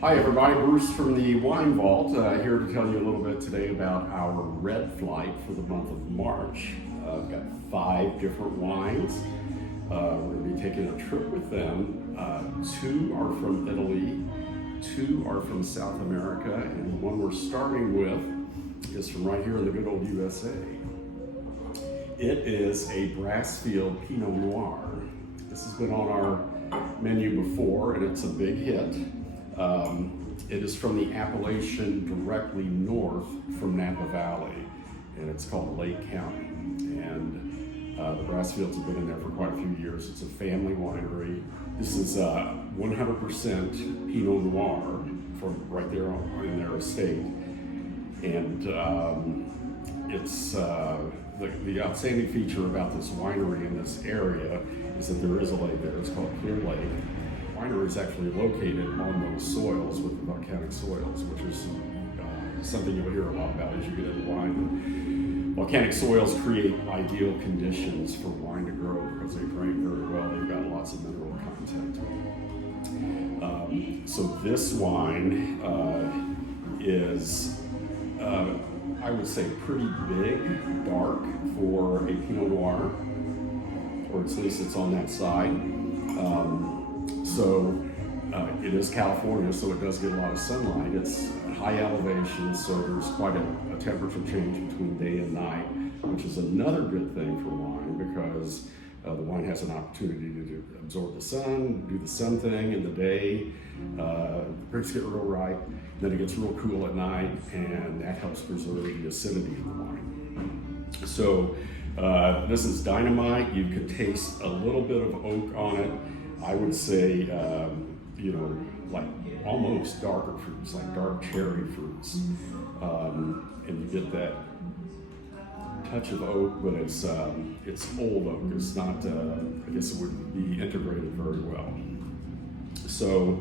Hi everybody, Bruce from the Wine Vault, here to tell you a little bit today about our red flight for the month of March. I've got 5 different wines. We're going to be taking a trip with them. 2 are from Italy, 2 are from South America, and the one we're starting with is from right here in the good old USA. It is a Westfield Pinot Noir. This has been on our menu before and it's a big hit. It is from the appellation directly north from Napa Valley, and it's called Lake County. And the Westfields have been in there for quite a few years. It's a family winery. This is 100% Pinot Noir from right there in their estate. And it's the outstanding feature about this winery in this area is that there is a lake there. It's called Clear Lake. The winery is actually located on those soils with the volcanic soils, which is something you'll hear a lot about as you get into wine. Volcanic soils create ideal conditions for wine to grow because they drain very well. They've got lots of mineral content. So this wine is, I would say, pretty big, dark for a Pinot Noir, or at least it's on that side. It is California, so it does get a lot of sunlight. It's high elevation, so there's quite a temperature change between day and night, which is another good thing for wine because the wine has an opportunity to absorb the sun, do the sun thing in the day. Grapes get real ripe, then it gets real cool at night, and that helps preserve the acidity in the wine. So this is dynamite. You can taste a little bit of oak on it. I would say, like almost darker fruits, like dark cherry fruits. And you get that touch of oak, but it's old oak. It's not, I guess it would be integrated very well. So,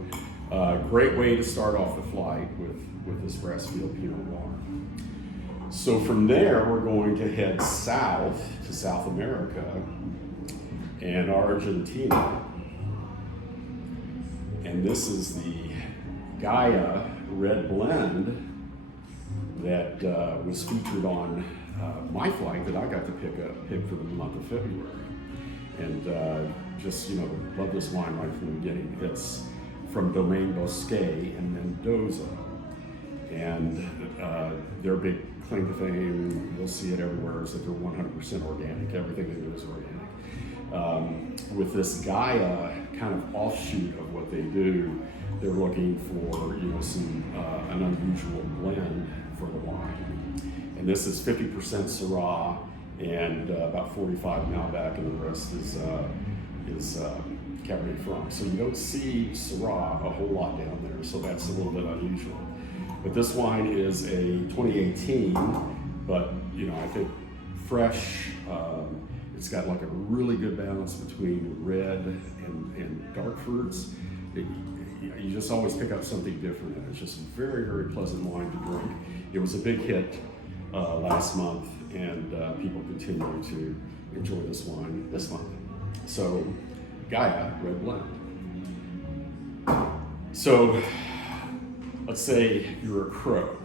great way to start off the flight with this Westfield Pinot Noir. So from there, we're going to head south to South America and Argentina. And this is the Gaia Red Blend that was featured on my flight that I got to pick for the month of February. And just, love this wine right from the beginning. It's from Domaine Bosquet in Mendoza. And their big claim to fame, you'll see it everywhere, is that they're 100% organic. Everything they do is organic. With this Gaia kind of offshoot of what they do, they're looking for an unusual blend for the wine. And this is 50% Syrah and about 45 Malbec, and the rest is Cabernet Franc. So you don't see Syrah a whole lot down there, so that's a little bit unusual. But this wine is a 2018, but I think fresh. It's got like a really good balance between red and dark fruits. You just always pick up something different, and it's just a very, very pleasant wine to drink. It was a big hit last month, and people continue to enjoy this wine this month. So, Gaia Red Blend. So, let's say you're a crow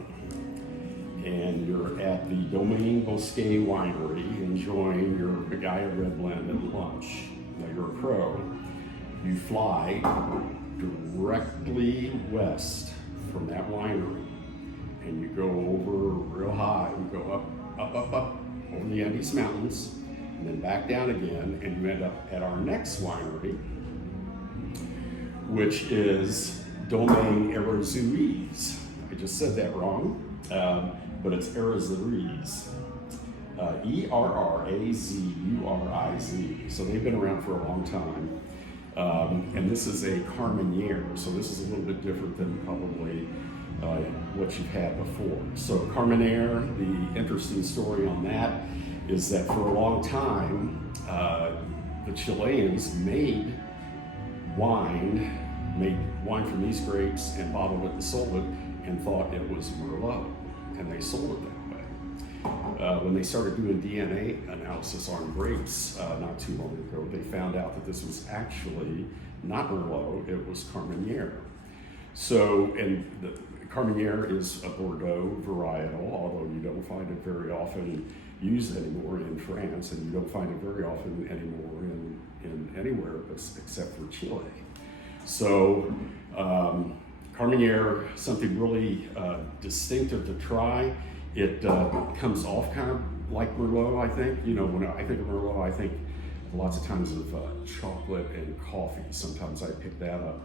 and you're at the Domaine Bosquet winery enjoying your Gaia Red Blend at lunch. Now you're a crow. You fly directly west from that winery and you go over real high. You go up over the Andes Mountains and then back down again, and you end up at our next winery, which is Domaine Errázuriz. I just said that wrong, but it's Errázuriz. Errazuriz. So they've been around for a long time. And this is a Carmenere, so this is a little bit different than probably what you've had before. So Carmenere, the interesting story on that is that for a long time, the Chileans made wine from these grapes and bottled it and sold it and thought it was Merlot, and they sold it that way. When they started doing DNA analysis on grapes not too long ago, they found out that this was actually not Merlot, it was Carmenere. So, and the Carmenere is a Bordeaux varietal, although you don't find it very often used anymore in France, and you don't find it very often anymore in anywhere except for Chile. So, Carmenere, something really distinctive to try. It comes off kind of like Merlot, I think. You know, when I think of Merlot, I think lots of times of chocolate and coffee. Sometimes I pick that up.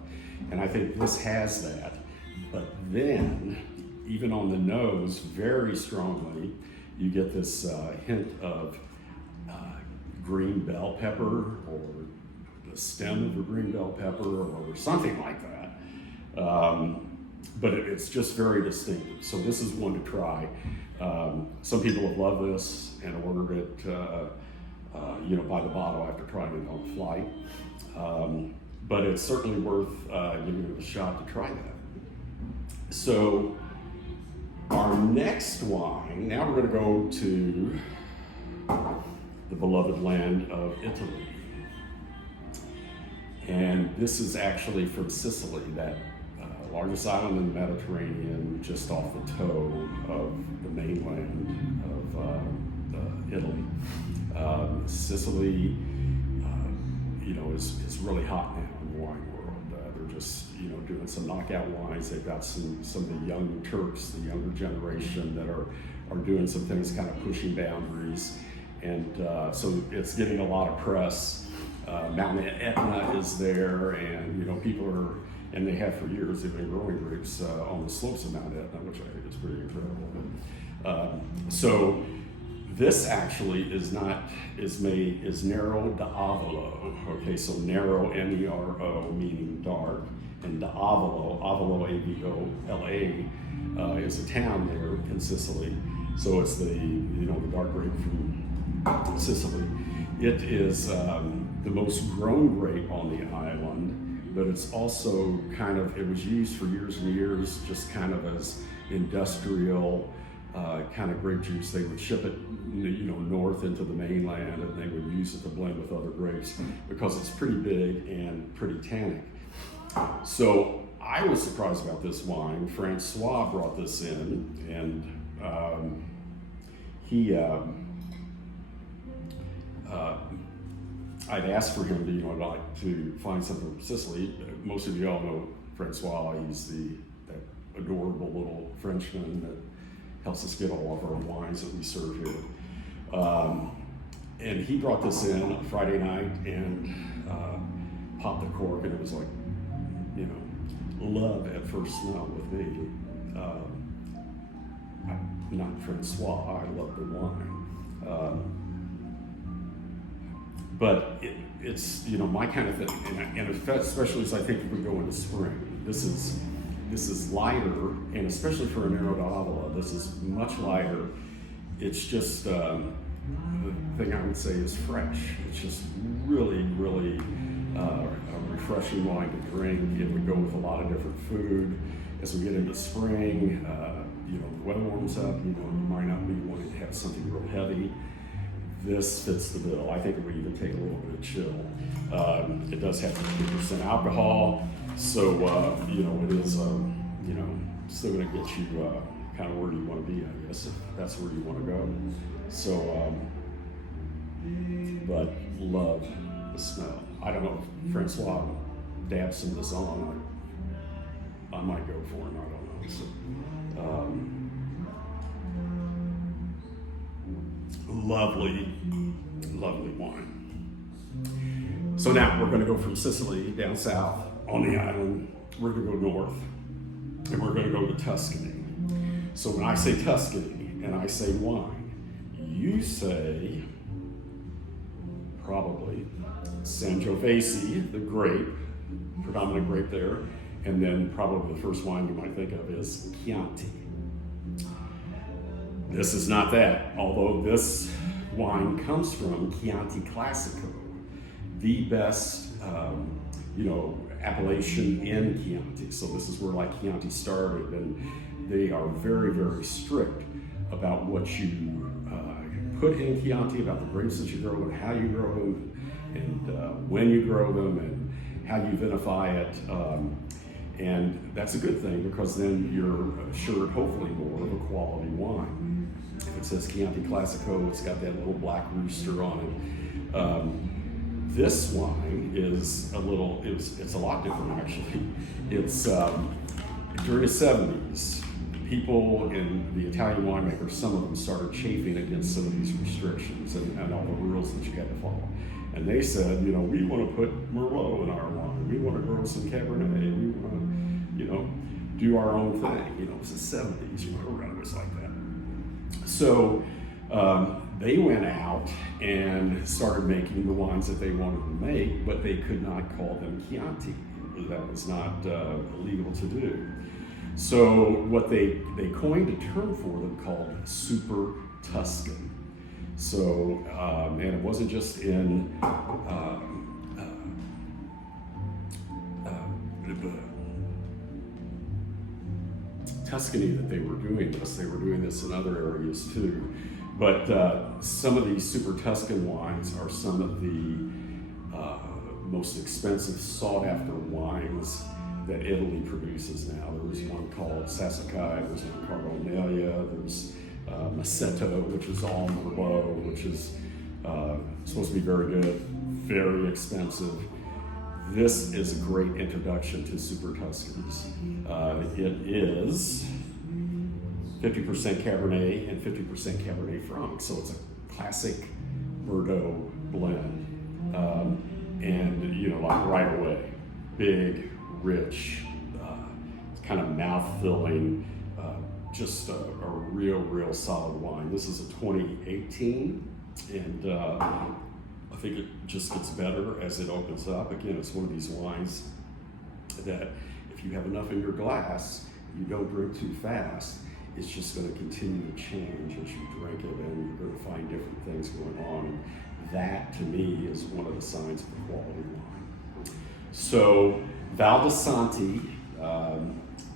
And I think this has that. But then, even on the nose, very strongly, you get this hint of green bell pepper, or the stem of a green bell pepper, or something like that. But it's just very distinctive. So this is one to try. Some people have loved this and ordered it, by the bottle after trying it on flight. But it's certainly worth giving it a shot to try that. So our next wine, now we're going to go to the beloved land of Italy. And this is actually from Sicily, that largest island in the Mediterranean, just off the toe of the mainland of Italy. Sicily, is really hot now in the wine world. They're just, doing some knockout wines. They've got some of the young Turks, the younger generation, that are doing some things, kind of pushing boundaries. And so it's getting a lot of press. Mount Etna is there, and people are, and they have for years, they've been growing grapes on the slopes of Mount Etna, which I think is pretty incredible. So this actually is Nero d'Avolo. Okay, so Nero, Nero, meaning dark, and d'Avolo, Avolo, Avola, is a town there in Sicily. So it's the dark grape from Sicily. It is the most grown grape on the island, but it's also it was used for years and years, just kind of as industrial kind of grape juice. They would ship it, north into the mainland, and they would use it to blend with other grapes because it's pretty big and pretty tannic. So I was surprised about this wine. Francois brought this in, and I'd asked for him to, I'd like to find something from Sicily. Most of you all know Francois. He's that adorable little Frenchman that helps us get all of our wines that we serve here. And he brought this in on Friday night and popped the cork, and it was like, love at first smell with me. Not Francois, I love the wine. But it's my kind of thing, and especially as I think we go into spring. This is lighter, and especially for a Nero d'Avola, this is much lighter. It's just the thing I would say is fresh. It's just really, really a refreshing wine to drink. It would go with a lot of different food. As we get into spring, the weather warms up. You might not be wanting to have something real heavy. This fits the bill. I think it would even take a little bit of chill. It does have 50% alcohol, so it is still going to get you kind of where you want to be, I guess, if that's where you want to go. So, but love the smell. I don't know if Francois dabs some of this on. I might go for him. I don't know. So, lovely wine. So now we're going to go from Sicily down south on the island. We're going to go north, and we're going to go to Tuscany. So when I say Tuscany and I say wine, you say probably Sangiovese, the grape, predominant grape there, and then probably the first wine you might think of is Chianti. This is not that, although this wine comes from Chianti Classico, the best, appellation in Chianti. So this is where Chianti started, and they are very, very strict about what you put in Chianti, about the grapes that you grow and how you grow them, and when you grow them, and how you vinify it. And that's a good thing because then you're assured hopefully more of a quality wine. If it says Chianti Classico, it's got that little black rooster on it. This wine is it's a lot different actually. It's during the 70s, people in the Italian winemakers, some of them started chafing against some of these restrictions and all the rules that you had to follow. And they said, you know, we want to put Merlot in our wine. We want to grow some Cabernet. We want to, you know, do our own thing. You know, it was the 70s, you know, it was like that. So they went out and started making the wines that they wanted to make, but they could not call them Chianti. That was not legal to do. So what they coined a term for them called Super Tuscan. So, and it wasn't just in Tuscany that they were doing this. They were doing this in other areas too. But some of these Super Tuscan wines are some of the most expensive, sought-after wines that Italy produces now. There's one called Sassicaia, there's one called Carbonelia, there's Massetto, which is all Merlot, which is supposed to be very good, very expensive. This is a great introduction to Super Tuscans. It is 50% Cabernet and 50% Cabernet Franc, so it's a classic Bordeaux blend. And you know, like right away, big, rich, kind of mouth-filling, just a real solid wine. This is a 2018, and I think it just gets better as it opens up. Again, it's one of these wines that if you have enough in your glass, you don't drink too fast, it's just going to continue to change as you drink it, and you're going to find different things going on. And that, to me, is one of the signs of a quality wine. So, Val di Santi,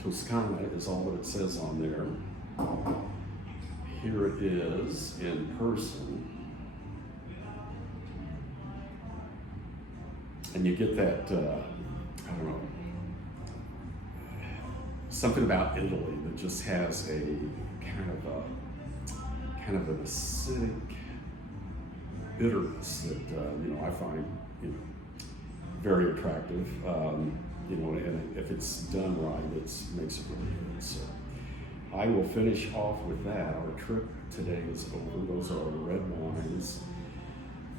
Toscana is all that it says on there. Here it is in person. And you get that, I don't know, something about Italy that just has a kind of an acidic bitterness that, you know, I find, you know, very attractive. You know, and if it's done right, it makes it really good. So I will finish off with that. Our trip today is over. Those are our red wines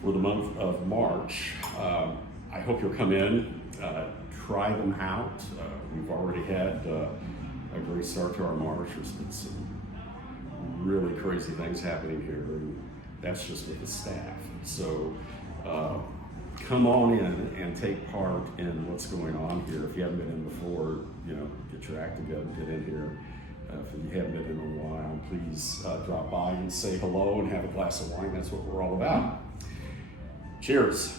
for the month of March. I hope you'll come in, try them out. We've already had a great start to our March. There's been some really crazy things happening here, and that's just with the staff. So come on in and take part in what's going on here. If you haven't been in before, you know, get your act together, get in here. If you haven't been in a while, please drop by and say hello and have a glass of wine. That's what we're all about. Cheers.